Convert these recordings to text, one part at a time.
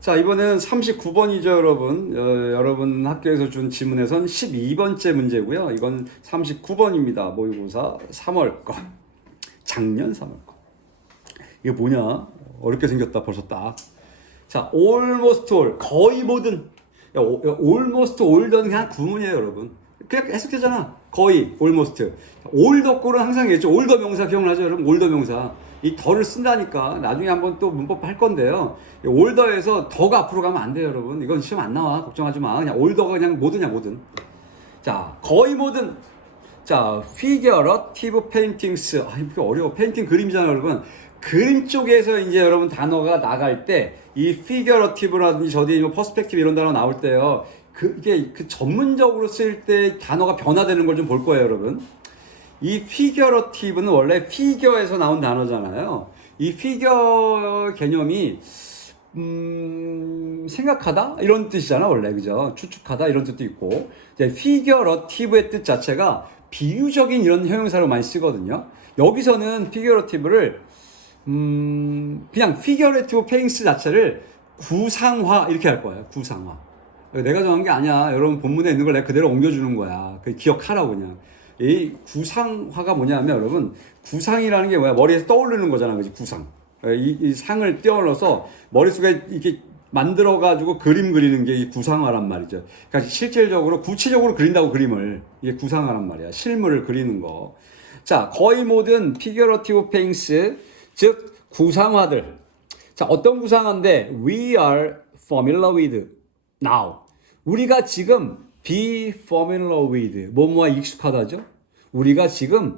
자, 이번엔 39번이죠, 여러분. 여러분 학교에서 준 지문에선 12번째 문제고요. 이건 39번입니다. 모의고사 3월 거. 작년 3월 거. 이게 뭐냐? 어렵게 생겼다, 벌써 딱. 자, almost all. 거의 모든. 야, almost all은 그냥 구문이에요, 여러분. 그냥 해석되잖아. 거의, almost. all 덕구는 항상 얘기했죠. all 더 명사 기억나죠, 여러분? all 더 명사. 이 더를 쓴다니까 나중에 한번 또 문법 할 건데요. 올더에서 더가 앞으로 가면 안 돼요, 여러분. 이건 시험 안 나와. 걱정하지 마. 그냥 올더가 그냥 뭐든냐 뭐든. 자, 거의 모든. 자, figurative paintings. 아, 이거 어려워. 페인팅 그림이잖아요, 여러분. 그림 쪽에서 이제 여러분 단어가 나갈 때 이 figurative라든지 저뒤 뭐 perspective 이런 단어 나올 때요. 이게 전문적으로 쓸 때 단어가 변화되는 걸 좀 볼 거예요, 여러분. 이 figurative는 원래 figure에서 나온 단어잖아요. 이 figure 개념이 생각하다 이런 뜻이잖아, 원래. 그죠? 추측하다 이런 뜻도 있고. 이제 figurative의 뜻 자체가 비유적인 이런 형용사로 많이 쓰거든요. 여기서는 figurative를 그냥 figurative paintings 자체를 구상화 이렇게 할 거예요. 구상화. 내가 정한 게 아니야. 여러분 본문에 있는 걸 내가 그대로 옮겨주는 거야. 그 기억하라고 그냥. 이 구상화가 뭐냐면 여러분, 구상이라는 게 뭐야? 머리에서 떠오르는 거잖아, 그지? 구상. 이 상을 띄어넣어서 머릿속에 이렇게 만들어가지고 그림 그리는 게 이 구상화란 말이죠. 그러니까 실질적으로 구체적으로 그린다고 그림을. 이게 구상화란 말이야. 실물을 그리는 거. 자, 거의 모든 figurative paintings, 즉 구상화들. 자, 어떤 구상화인데 we are familiar with now. 우리가 지금 be familiar with 뭐뭐와 익숙하다죠. 우리가 지금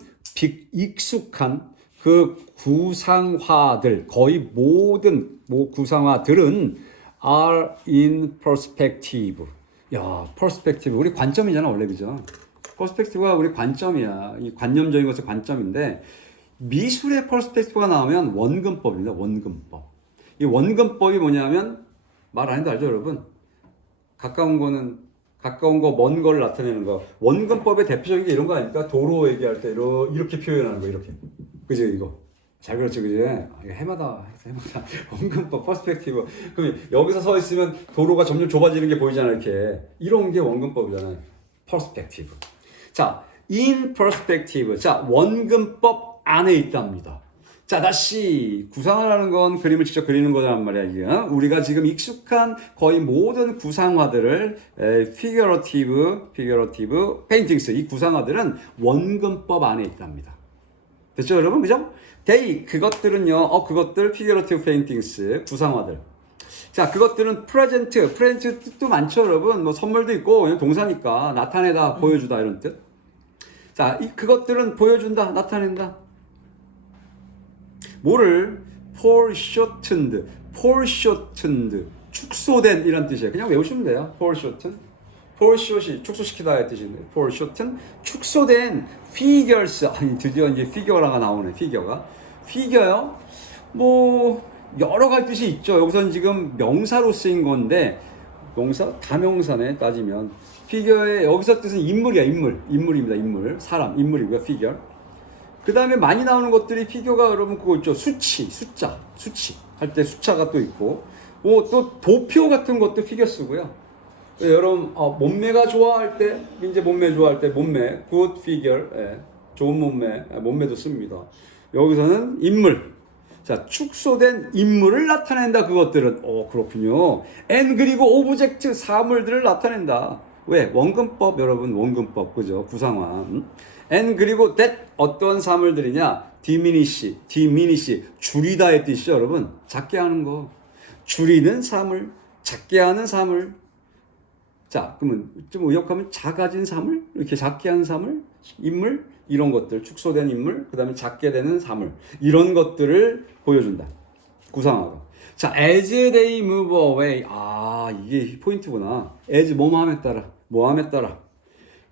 익숙한 그 구상화들, 거의 모든 구상화들은 are in perspective. 야, perspective 우리 관점이잖아, 원래. 그죠? perspective가 우리 관점이야. 이 관념적인 것의 관점인데, 미술의 perspective가 나오면 원근법입니다. 원근법. 이 원근법이 뭐냐면 말 안 해도 알죠, 여러분? 가까운 거, 먼 걸 나타내는 거. 원근법의 대표적인 게 이런 거 아닙니까? 도로 얘기할 때 이렇게 표현하는 거, 이렇게. 그죠, 이거. 잘 그렇죠, 그지? 이거 해마다. 원근법, 퍼스펙티브. 그럼 여기서 서 있으면 도로가 점점 좁아지는 게 보이잖아요, 이렇게. 이런 게 원근법이잖아요. 퍼스펙티브. 자, in perspective. 자, 원근법 안에 있답니다. 자, 다시 구상화라는 건 그림을 직접 그리는 거란 말이야, 이게. 우리가 지금 익숙한 거의 모든 구상화들을 figurative paintings, 이 구상화들은 원근법 안에 있답니다. 됐죠, 여러분? 그죠? 그것들은요, 그것들 figurative paintings, 구상화들. 자, 그것들은 present 뜻도 많죠, 여러분. 뭐 선물도 있고, 그냥 동사니까 나타내다, 보여주다 이런 뜻. 자, 그것들은 보여준다, 나타낸다. 뭐를 foreshortened, 축소된 이런 뜻이에요. 그냥 외우시면 돼요. foreshortened, 축소시키다의 뜻인데, foreshortened, 축소된 figures. 아니, 드디어 이제 figure가 나오네. figure요. 뭐 여러 가지 뜻이 있죠. 여기서는 지금 명사로 쓰인 건데, 다명사네 따지면. figure의 여기서 뜻은 인물이야, 인물입니다. 사람, 인물이고요, figure. 그 다음에 많이 나오는 것들이 피규어가 여러분 그거 있죠. 수치 할 때 숫자가 또 있고, 또 도표 같은 것도 피규어 쓰고요. 여러분 몸매가 좋아할 때, 이제 몸매 좋아할 때 몸매, good figure, 좋은 몸매도 씁니다. 여기서는 인물. 자, 축소된 인물을 나타낸다. 그것들은 그렇군요. and 그리고 오브젝트, 사물들을 나타낸다. 왜? 원근법, 여러분, 원근법. 그죠? 구상화. and 그리고 that 어떤 사물들이냐? diminish, 줄이다의 뜻이죠, 여러분. 작게 하는 거. 줄이는 사물, 작게 하는 사물. 자, 그러면 좀 의역하면 작아진 사물, 이렇게 작게 하는 사물, 인물, 이런 것들, 축소된 인물, 그 다음에 작게 되는 사물, 이런 것들을 보여준다. 구상화가. 자, as they move away. 이게 포인트구나. as 뭐뭐함에 따라.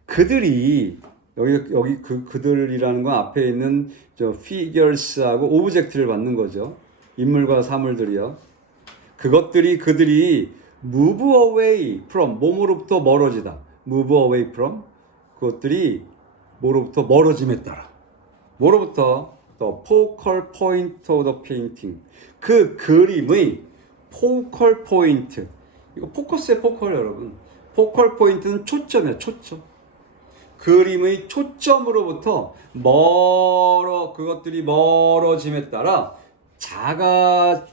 그들이, 여기 그들이라는 건 앞에 있는 figures하고 object를 받는 거죠. 인물과 사물들이요. 그들이 move away from, 뭐뭐로부터 멀어지다. move away from, 그것들이 뭐로부터 멀어짐에 따라. 뭐로부터? The focal point of the painting. 그 그림의 포컬 포인트. 이거 포커스의 포컬 여러분. 포컬 포인트는 초점이야, 초점. 그림의 초점으로부터 그것들이 멀어짐에 따라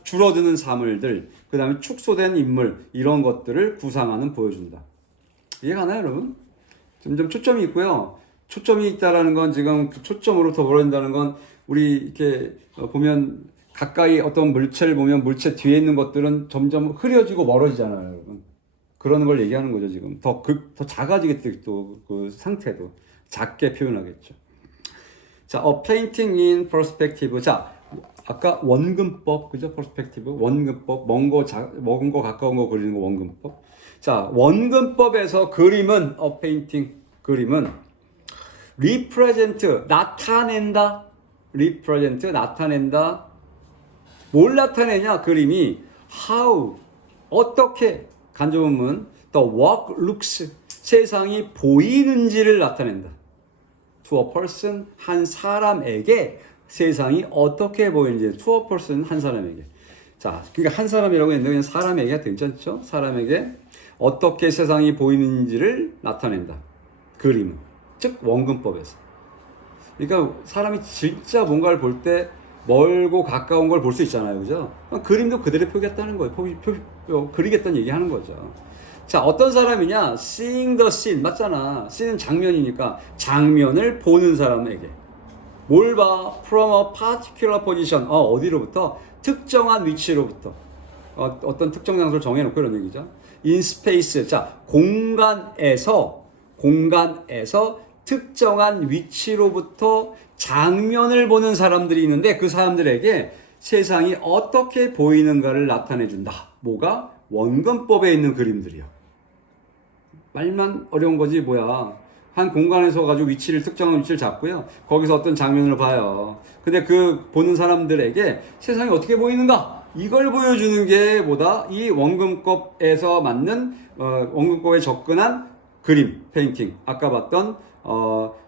줄어드는 사물들, 그 다음에 축소된 인물, 이런 것들을 구상하는 보여준다. 이해가나요, 여러분? 점점 초점이 있고요. 초점이 있다라는 건 지금 그 초점으로부터 멀어진다는 건 우리 이렇게 보면 가까이 어떤 물체를 보면 물체 뒤에 있는 것들은 점점 흐려지고 멀어지잖아요, 여러분. 그러는 걸 얘기하는 거죠, 지금. 더 작아지겠죠, 또 그 상태도. 작게 표현하겠죠. 자, painting in perspective. 자, 아까 원근법, 그죠? perspective. 원근법. 먼 거, 가까운 거 그리는 거 원근법. 자, 원근법에서 그림은, painting, 그림은 represent, 나타낸다. represent, 나타낸다. 뭘 나타내냐, 그림이. how, 어떻게, 간접문문, the work looks, 세상이 보이는지를 나타낸다. to a person, 한 사람에게 세상이 어떻게 보이는지, to a person, 한 사람에게. 자, 그러니까 한 사람이라고 했는데 그냥 사람에게 괜찮죠? 사람에게 어떻게 세상이 보이는지를 나타낸다. 그림은. 즉, 원근법에서. 그러니까 사람이 진짜 뭔가를 볼 때 멀고 가까운 걸 볼 수 있잖아요. 그죠? 그림도 그대로 표기했다는 거예요. 그리겠다는 얘기 하는 거죠. 자, 어떤 사람이냐? seeing the scene. 맞잖아. scene은 장면이니까 장면을 보는 사람에게. 뭘 봐? from a particular position. 어디로부터? 특정한 위치로부터. 어떤 특정 장소를 정해놓고 이런 얘기죠. in space. 자, 공간에서 특정한 위치로부터 장면을 보는 사람들이 있는데 그 사람들에게 세상이 어떻게 보이는가를 나타내준다. 뭐가? 원근법에 있는 그림들이요. 말만 어려운 거지 뭐야. 한 공간에서 가지고 특정한 위치를 잡고요. 거기서 어떤 장면을 봐요. 근데 그 보는 사람들에게 세상이 어떻게 보이는가? 이걸 보여주는 게 뭐다? 이 원근법에서 맞는 원근법에 접근한 그림, 페인팅. 아까 봤던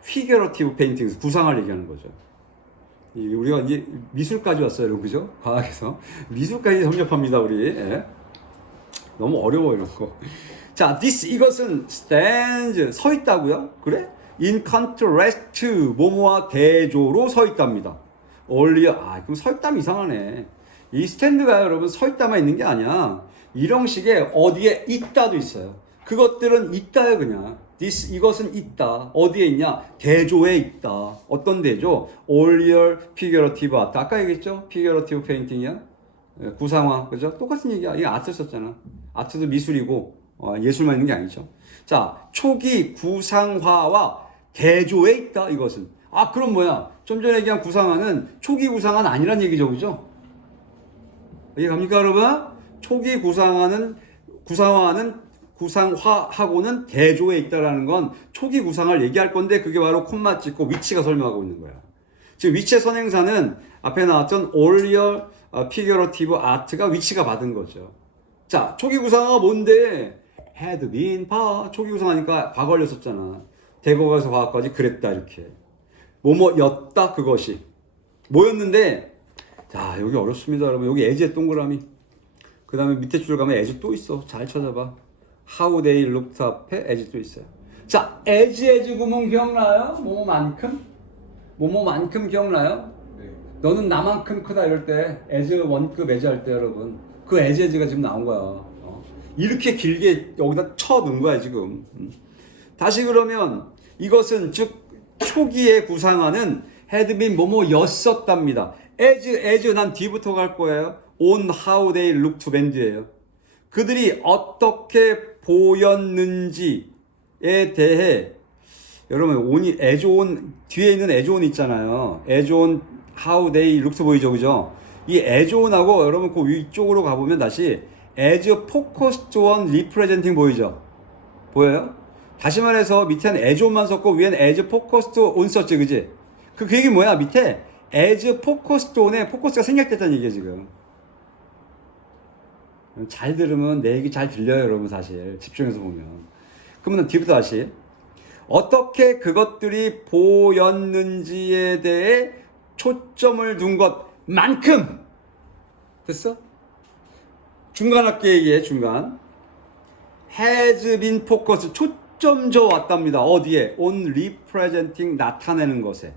피겨러티브 페인팅, 구상을 얘기하는 거죠. 우리가 이제 미술까지 왔어요, 여러분, 그죠? 과학에서 미술까지 섭렵합니다, 우리. 예. 너무 어려워 이런 거. 자, 이것은 stands, 서 있다고요? 그래? in contrast to, 뭐뭐와 대조로 서 있답니다. 그럼 서 있다면 이상하네. 이 stand가 여러분 서 있다만 있는 게 아니야. 이런 식의 어디에 있다도 있어요. 그것들은 있다요, 그냥. 이것은 있다. 어디에 있냐? 대조에 있다. 어떤 대조? earlier figurative art. 아까 얘기했죠? figurative painting이야. 구상화, 그죠? 똑같은 얘기야. 이게 아트 썼잖아. 아트도 미술이고 예술만 있는 게 아니죠. 자, 초기 구상화와 대조에 있다. 이것은. 그럼 뭐야? 좀 전에 얘기한 구상화는 초기 구상화는 아니란 얘기죠, 그죠? 이해갑니까, 여러분? 초기 구상화하고는 대조에 있다라는 건 초기 구상을 얘기할 건데 그게 바로 콤마 찍고 위치가 설명하고 있는 거야. 지금 위치의 선행사는 앞에 나왔던 earlier figurative art가 위치가 받은 거죠. 자, 초기 구상화가 뭔데? had been, 초기 구상하니까 과거 걸렸었잖아. 대거에서 과거까지 그랬다, 이렇게. 뭐뭐였다, 그것이. 뭐였는데, 자, 여기 어렵습니다, 여러분. 여기 as의 동그라미. 그 다음에 밑에 줄 가면 as 또 있어. 잘 찾아봐. how they looked 앞에 as 또 있어요. 자, as 구문 기억나요? 뭐뭐만큼 기억나요? 네. 너는 나만큼 크다 이럴 때 as 원급 as 할 때 여러분 그 as가 지금 나온 거야. 이렇게 길게 여기다 쳐 넣은 거야 지금. 다시 그러면 이것은 즉 초기에 구상하는 had been 뭐뭐였었답니다. as 난 뒤부터 갈 거예요. on how they looked 맨 뒤에요. 그들이 어떻게 보였는지에 대해 여러분 as on 뒤에 있는 as on 있잖아요. as on how they looked 보이죠, 그죠? 이 as on하고 여러분 그 위쪽으로 가보면 다시 as focused on representing 보이죠? 보여요? 다시 말해서 밑에는 as on만 썼고 위에는 as focused on 썼지, 그지? 그 얘기 뭐야? 밑에 as focused on에 포커스가 생략됐다는 얘기예요, 지금. 잘 들으면 내 얘기 잘 들려요, 여러분. 사실 집중해서 보면. 그러면 뒤부터 다시 어떻게 그것들이 보였는지에 대해 초점을 둔 것만큼 됐어? 중간 할게 얘기해 중간. has been focused 초점져 왔답니다. 어디에? on representing 나타내는 것에.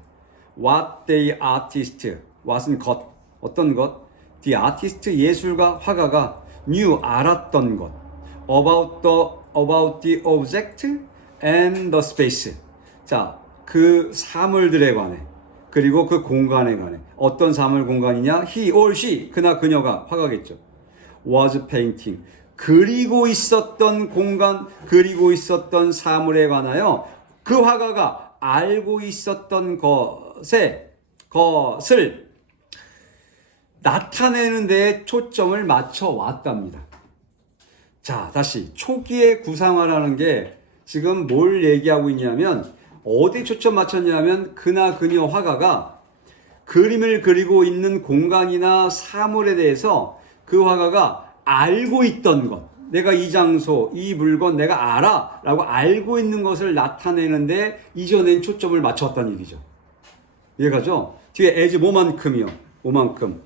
what the artist what은 것 어떤 것? the artist 예술가 화가가 knew 알았던 것 about the object and the space. 자, 그 사물들에 관해 그리고 그 공간에 관해 어떤 사물 공간이냐? he or she 그나 그녀가 화가겠죠. was painting 그리고 있었던 공간 그리고 있었던 사물에 관하여 그 화가가 알고 있었던 것을 나타내는 데에 초점을 맞춰 왔답니다. 자, 다시 초기의 구상화라는 게 지금 뭘 얘기하고 있냐면 어디 초점 맞췄냐면 그나 그녀 화가가 그림을 그리고 있는 공간이나 사물에 대해서 그 화가가 알고 있던 것, 내가 이 장소, 이 물건 내가 알아 라고 알고 있는 것을 나타내는데 이전엔 초점을 맞췄다는 얘기죠. 이해가죠? 뒤에 as 뭐만큼이요? 뭐만큼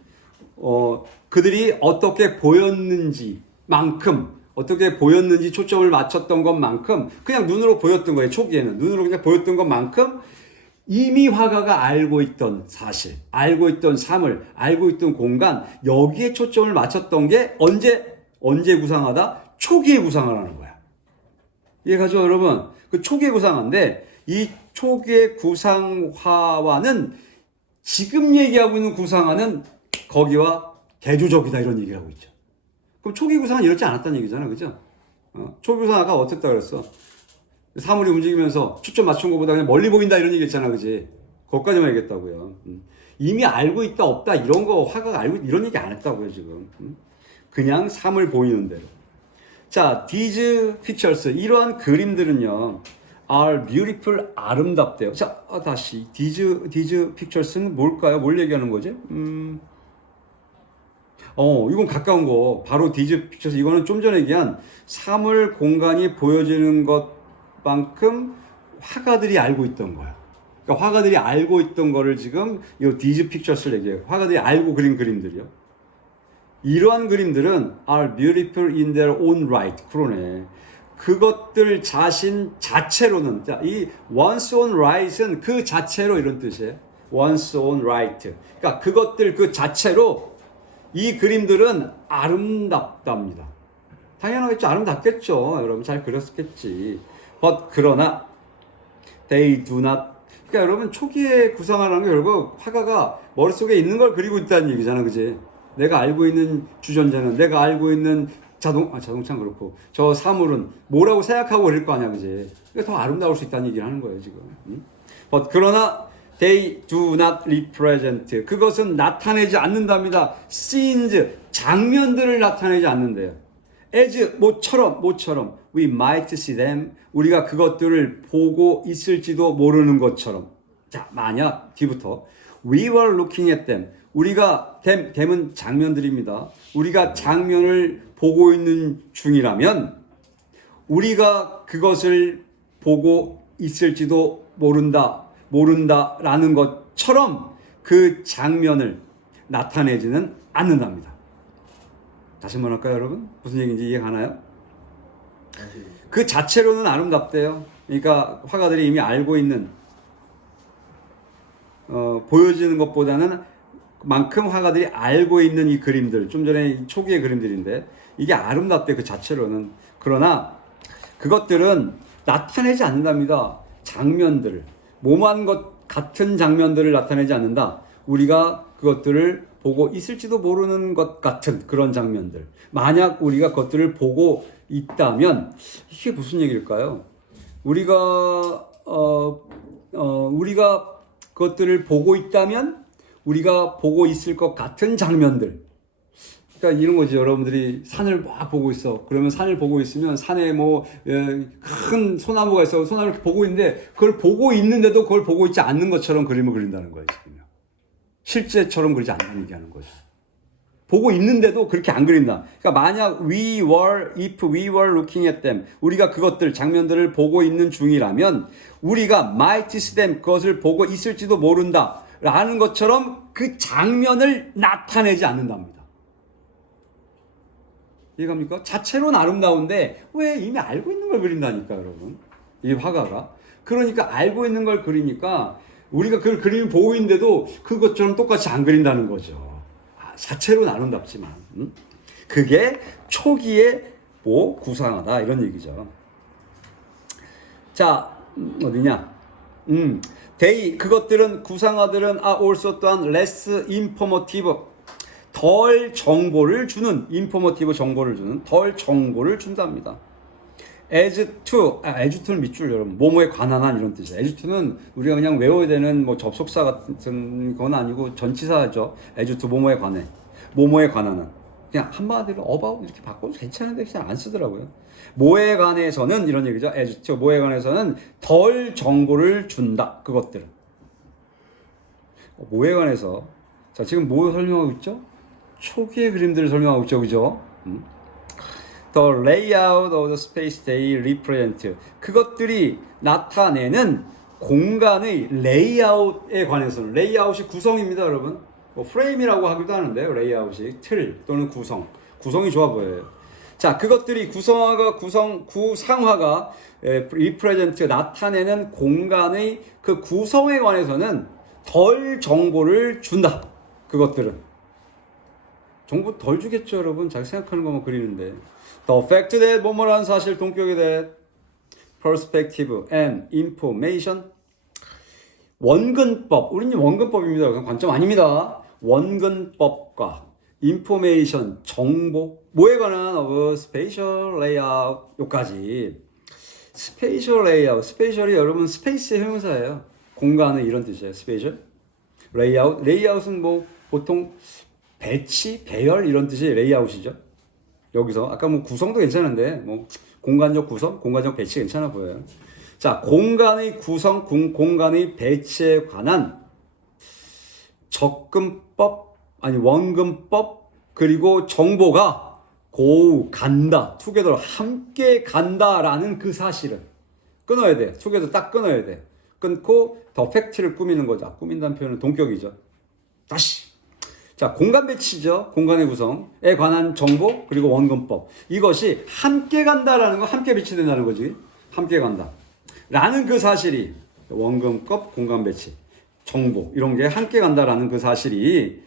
그들이 어떻게 보였는지 만큼 어떻게 보였는지 초점을 맞췄던 것만큼 그냥 눈으로 보였던 거예요. 초기에는 눈으로 그냥 보였던 것만큼 이미 화가가 알고 있던 사실, 알고 있던 사물, 알고 있던 공간 여기에 초점을 맞췄던 게 언제 구상하다? 초기에 구상하라는 거야. 이해가죠, 여러분? 그 초기에 구상한데 이 초기의 구상화와는 지금 얘기하고 있는 구상화는 거기와 대조적이다 이런 얘기를 하고 있죠. 그럼 초기 구상은 이렇지 않았다는 얘기잖아, 그죠? 초기 구상 아까 어땠다 그랬어? 사물이 움직이면서 초점 맞춘 것보다 그냥 멀리 보인다 이런 얘기 했잖아, 그지? 거기까지만 얘기했다고요. 이미 알고 있다 없다 이런 거 화가가 알고 이런 얘기 안 했다고요 지금. 그냥 사물 보이는 대로. 자, these pictures 이러한 그림들은요 are beautiful 아름답대요. 자, 다시 these pictures는 뭘까요? 뭘 얘기하는 거지? 이건 가까운 거. 바로 these pictures 이거는 좀 전에 얘기한 사물 공간이 보여지는 것만큼 화가들이 알고 있던 거야. 그러니까 화가들이 알고 있던 거를 지금 이 these pictures를 얘기해요. 화가들이 알고 그린 그림들이요. 이러한 그림들은 are beautiful in their own right. 그러네. 그것들 자체로는 자, 이 one's own right은 그 자체로 이런 뜻이에요. one's own right. 그러니까 그것들 그 자체로 이 그림들은 아름답답니다. 당연하겠죠. 아름답겠죠. 여러분 잘 그렸겠지. But 그러나 they do not. 그러니까 여러분 초기에 구상하라는 게 결국 화가가 머릿속에 있는 걸 그리고 있다는 얘기잖아. 그지? 내가 알고 있는 주전자는 내가 알고 있는 자동차는 그렇고 저 사물은 뭐라고 생각하고 그럴 거 아니야. 그지? 그러니까 더 아름다울 수 있다는 얘기를 하는 거예요. 지금. But 그러나 they do not represent. 그것은 나타내지 않는답니다. scenes, 장면들을 나타내지 않는데요. as, 모처럼, we might see them. 우리가 그것들을 보고 있을지도 모르는 것처럼. 자, 만약, 뒤부터. we were looking at them. 우리가, them은 장면들입니다. 우리가 장면을 보고 있는 중이라면, 우리가 그것을 보고 있을지도 모른다라는 것처럼 그 장면을 나타내지는 않는답니다. 다시 한번 할까요, 여러분? 무슨 얘기인지 이해가나요? 그 자체로는 아름답대요. 그러니까 화가들이 이미 알고 있는 보여지는 것보다는 만큼 화가들이 알고 있는 이 그림들, 좀 전에 초기의 그림들인데 이게 아름답대 그 자체로는. 그러나 그것들은 나타내지 않는답니다. 장면들을. 몸한 것 같은 장면들을 나타내지 않는다. 우리가 그것들을 보고 있을지도 모르는 것 같은 그런 장면들. 만약 우리가 그것들을 보고 있다면 이게 무슨 얘기일까요? 우리가 그것들을 보고 있다면 우리가 보고 있을 것 같은 장면들. 그러니까 이런 거지. 여러분들이 산을 막 보고 있어. 그러면 산을 보고 있으면 산에 큰 소나무가 있어. 소나무를 보고 있는데 그걸 보고 있는데도 그걸 보고 있지 않는 것처럼 그림을 그린다는 거예요. 지금. 실제처럼 그리지 않는 얘기하는 거죠. 보고 있는데도 그렇게 안 그린다. 그러니까 만약 if we were looking at them, 우리가 그것들 장면들을 보고 있는 중이라면 우리가 might see them, 그것을 보고 있을지도 모른다 라는 것처럼 그 장면을 나타내지 않는답니다. 이해갑니까? 자체로는 아름다운데 왜 이미 알고 있는 걸 그린다니까 여러분. 이 화가가. 그러니까 알고 있는 걸 그리니까 우리가 그 그림이 보고 있는데도 그것처럼 똑같이 안 그린다는 거죠. 자체로는 아름답지만. 그게 초기에 뭐 구상하다 이런 얘기죠. 자, 어디냐? 그것들은 구상화들은 also 또한 less informative 덜 정보를 주는 정보를 주는 덜 정보를 준답니다. as to는 밑줄 여러분 뭐뭐에 관한 한 이런 뜻이에요. as to는 우리가 그냥 외워야 되는 뭐 접속사 같은 건 아니고 전치사죠. as to 뭐뭐에 관한 한 그냥 한마디로 about 이렇게 바꿔도 괜찮은데 그냥 안 쓰더라고요. 뭐에 관해서는 이런 얘기죠. as to 뭐에 관해서는 덜 정보를 준다. 그것들은 뭐에 관해서 자 지금 뭐 설명하고 있죠? 초기의 그림들을 설명하고 있죠, 그죠? The layout of the space they represent. 그것들이 나타내는 공간의 레이아웃에 관해서는 레이아웃이 구성입니다, 여러분. 뭐 프레임이라고 하기도 하는데요, 레이아웃이 틀 또는 구성이 좋아 보여요. 자, 그것들이 구상화가 represent 나타내는 공간의 그 구성에 관해서는 덜 정보를 준다. 그것들은 정보 덜 주겠죠, 여러분. 자기 생각하는 것만 그리는데. The fact that 뭐뭐라는 사실, 동격이 that perspective and information. 원근법, 우리는 원근법입니다. 그건 관점 아닙니다. 원근법과 information, 정보, 뭐에 관한 of spatial layout, 요까지. spatial layout, spatial이 여러분 스페이스의 형용사예요. 공간의 이런 뜻이에요. spatial. layout은 뭐 보통 배치, 배열 이런 뜻이 레이아웃이죠. 여기서 아까 뭐 구성도 괜찮은데 뭐 공간적 구성, 공간적 배치 괜찮아 보여요. 자, 공간의 구성, 공간의 배치에 관한 원근법 그리고 정보가 간다, 투게더로 함께 간다라는 그 사실을 끊어야 돼. 투게더 딱 끊어야 돼. 끊고 더 팩트를 꾸미는 거죠. 꾸민다는 표현은 동격이죠. 다시. 자, 공간 배치죠. 공간의 구성에 관한 정보 그리고 원근법. 이것이 함께 간다라는 거, 함께 배치된다는 거지. 함께 간다. 라는 그 사실이 원근법, 공간 배치, 정보 이런 게 함께 간다라는 그 사실이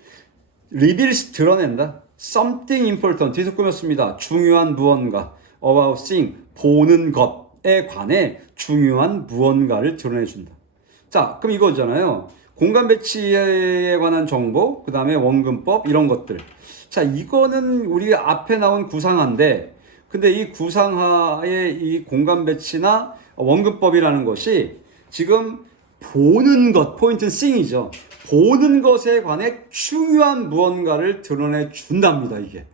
reveals 드러낸다. something important 뒤에서 꾸몄습니다. 중요한 무언가 about seeing 보는 것에 관해 중요한 무언가를 드러내준다. 자, 그럼 이거잖아요. 공간 배치에 관한 정보, 그 다음에 원근법, 이런 것들. 자, 이거는 우리 앞에 나온 구상화인데, 근데 이 구상화의 이 공간 배치나 원근법이라는 것이 지금 보는 것, 포인트는 seeing이죠. 보는 것에 관해 중요한 무언가를 드러내 준답니다, 이게.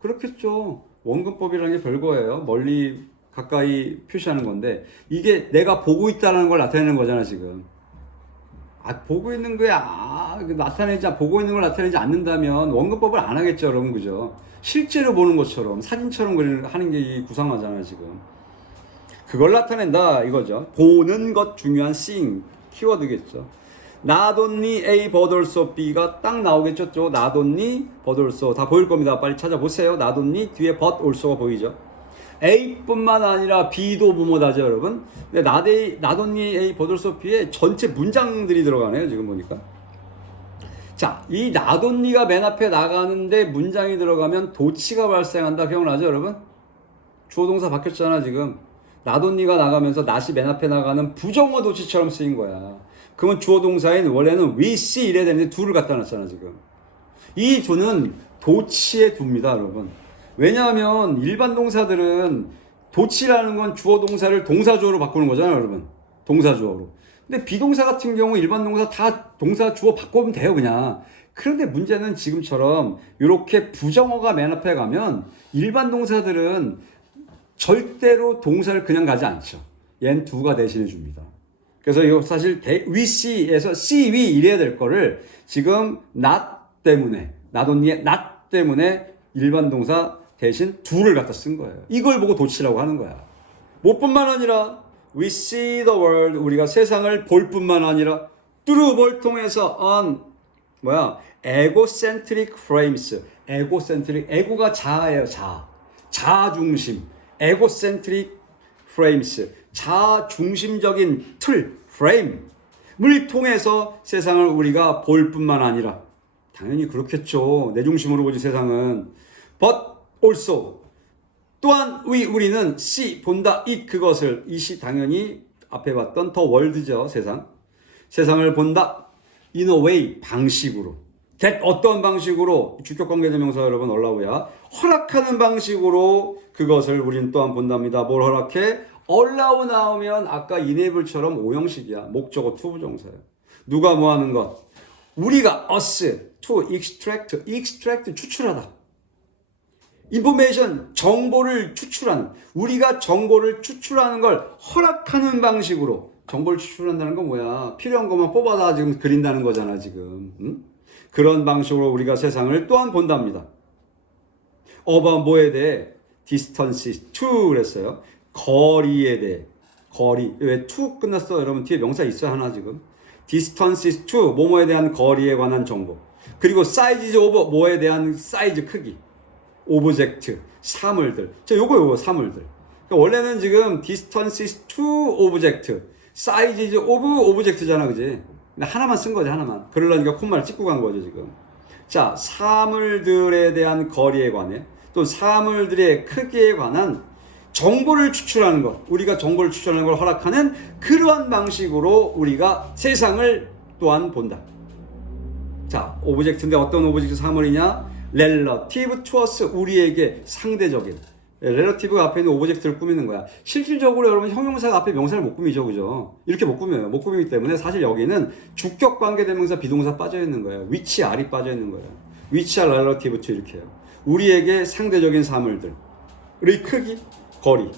그렇겠죠. 원근법이라는 게 별거예요. 멀리, 가까이 표시하는 건데, 이게 내가 보고 있다는 걸 나타내는 거잖아, 지금. 보고 있는 거에 보고 있는 걸 나타내지 않는다면 원근법을 안 하겠죠, 여러분, 그죠? 실제로 보는 것처럼 사진처럼 하는 게 이 구상화잖아요, 지금. 그걸 나타낸다 이거죠. 보는 것 중요한 seeing 키워드겠죠. Not only A but also B가 딱 나오겠죠. Not only but also 다 보일 겁니다. 빨리 찾아보세요. Not only 뒤에 but also가 보이죠. A뿐만 아니라 B도 뭐뭐다죠, 여러분. 근데 not only A but also B에 전체 문장들이 들어가네요, 지금 보니까. 자, 이 not only가 맨 앞에 나가는데 문장이 들어가면 도치가 발생한다. 기억나죠, 여러분? 주어 동사 바뀌었잖아, 지금. not only가 나가면서 not이 맨 앞에 나가는 부정어 도치처럼 쓰인 거야. 그러면 주어 동사인 원래는 we see 이래야 되는데 do를 갖다 놨잖아, 지금. 이 do는 도치의 do입니다, 여러분. 왜냐하면 일반 동사들은 도치라는 건 주어 동사를 동사주어로 바꾸는 거잖아요, 여러분. 동사주어로. 근데 비동사 같은 경우 일반 동사 다 동사 주어 바꾸면 돼요, 그냥. 그런데 문제는 지금처럼 이렇게 부정어가 맨 앞에 가면 일반 동사들은 절대로 동사를 그냥 가지 않죠. 얘는 do가 대신해 줍니다. 그래서 이거 사실 we see에서 see we 이래야 될 거를 지금 not 때문에 not only의 not 때문에 일반 동사 대신 do를 갖다 쓴 거예요. 이걸 보고 도치라고 하는 거야. 뭐뿐만 아니라 we see the world 우리가 세상을 볼 뿐만 아니라 through 뭘 통해서 on egocentric frames egocentric 에고가 자아예요. 자아. 자중심, 에고센트릭 프레임스, 자중심적인 틀, 프레임을 통해서 세상을 우리가 볼 뿐만 아니라 당연히 그렇겠죠. 내 중심으로 보지 세상은. But also 또한 우리는 see 본다 이 그것을 이시 당연히 앞에 봤던 더 월드죠. 세상을 본다 in a way 방식으로 that 어떤 방식으로 주격관계대명사 여러분 allow 허락하는 방식으로 그것을 우리는 또한 본답니다. 뭘 허락해? allow 나오면 아까 enable처럼 오형식이야. 목적어 to 부정사야. 누가 뭐 하는 것? 우리가 us to extract 추출하다. information 정보를 추출하는 우리가 정보를 추출하는 걸 허락하는 방식으로 정보를 추출한다는 건 뭐야? 필요한 것만 뽑아다 지금 그린다는 거잖아 지금. 응? 그런 방식으로 우리가 세상을 또한 본답니다. about 뭐에 대해? distance to 그랬어요. 거리에 대해. 거리. 왜 to 끝났어? 여러분 뒤에 명사 있어요 하나 지금. distance to 뭐뭐에 대한 거리에 관한 정보. 그리고 size of 뭐에 대한 사이즈 크기. 오브젝트 사물들. 요거 사물들. 그러니까 원래는 지금 distance to object, size of object잖아, 그지? 하나만 쓴 거지 하나만. 그러려니까 콤마를 찍고 간 거죠 지금. 자, 사물들에 대한 거리에 관해 또 사물들의 크기에 관한 정보를 추출하는 것. 우리가 정보를 추출하는 걸 허락하는 그러한 방식으로 우리가 세상을 또한 본다. 자, 오브젝트인데 어떤 오브젝트 사물이냐? relative to us 우리에게 상대적인 relative가 앞에 있는 오브젝트를 꾸미는 거야. 실질적으로 여러분 형용사가 앞에 명사를 못 꾸미죠, 그죠? 이렇게 못 꾸며요. 못 꾸미기 때문에 사실 여기는 주격 관계대명사 비동사 빠져 있는 거예요. which are이 빠져 있는 거예요. which are relative to 이렇게 해요. 우리에게 상대적인 사물들의 크기, 거리.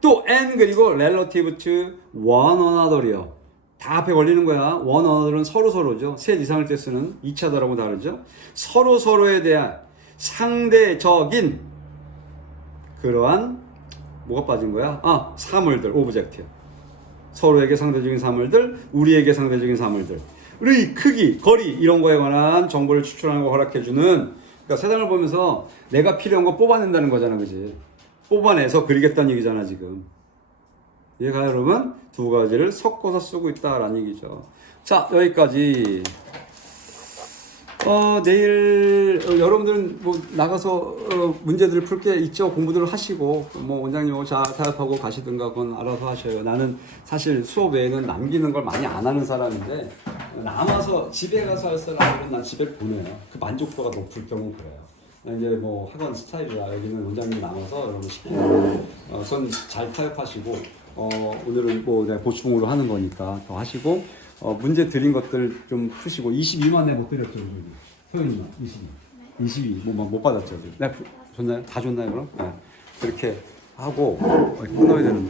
또 and 그리고 relative to one another이요. 다 앞에 걸리는 거야. one another는 서로서로죠. 셋 이상을 때 쓰는 2차다라고 다르죠. 서로서로에 대한 상대적인 그러한 뭐가 빠진 거야? 사물들, 오브젝트. 서로에게 상대적인 사물들, 우리에게 상대적인 사물들의 크기, 거리 이런 거에 관한 정보를 추출하는 거 허락해주는 그러니까 세상을 보면서 내가 필요한 거 뽑아낸다는 거잖아, 그지? 뽑아내서 그리겠다는 얘기잖아, 지금. 얘가 여러분 두 가지를 섞어서 쓰고 있다라는 얘기죠. 자, 여기까지. 내일 여러분들은 뭐 나가서 문제들을 풀 게 있죠. 공부들을 하시고 뭐 원장님하고 잘 타협하고 가시든가 그건 알아서 하셔요. 나는 사실 수업 외에는 남기는 걸 많이 안 하는 사람인데 남아서 집에 가서 할 사람들은 난 집에 보내요. 그 만족도가 높을 경우 그래요. 이제 뭐 학원 스타일이라 여기는 원장님이 남아서 여러분 시키는 전 잘 타협하시고 오늘은 뭐 내가 보충으로 하는 거니까 더 하시고 문제 드린 것들 좀 푸시고 22만에 못 드렸죠, 소연이만 22 뭐 못 받았죠. 내가 줬나요? 다 줬나요, 그럼? 네. 그렇게 하고 끊어야 되는데.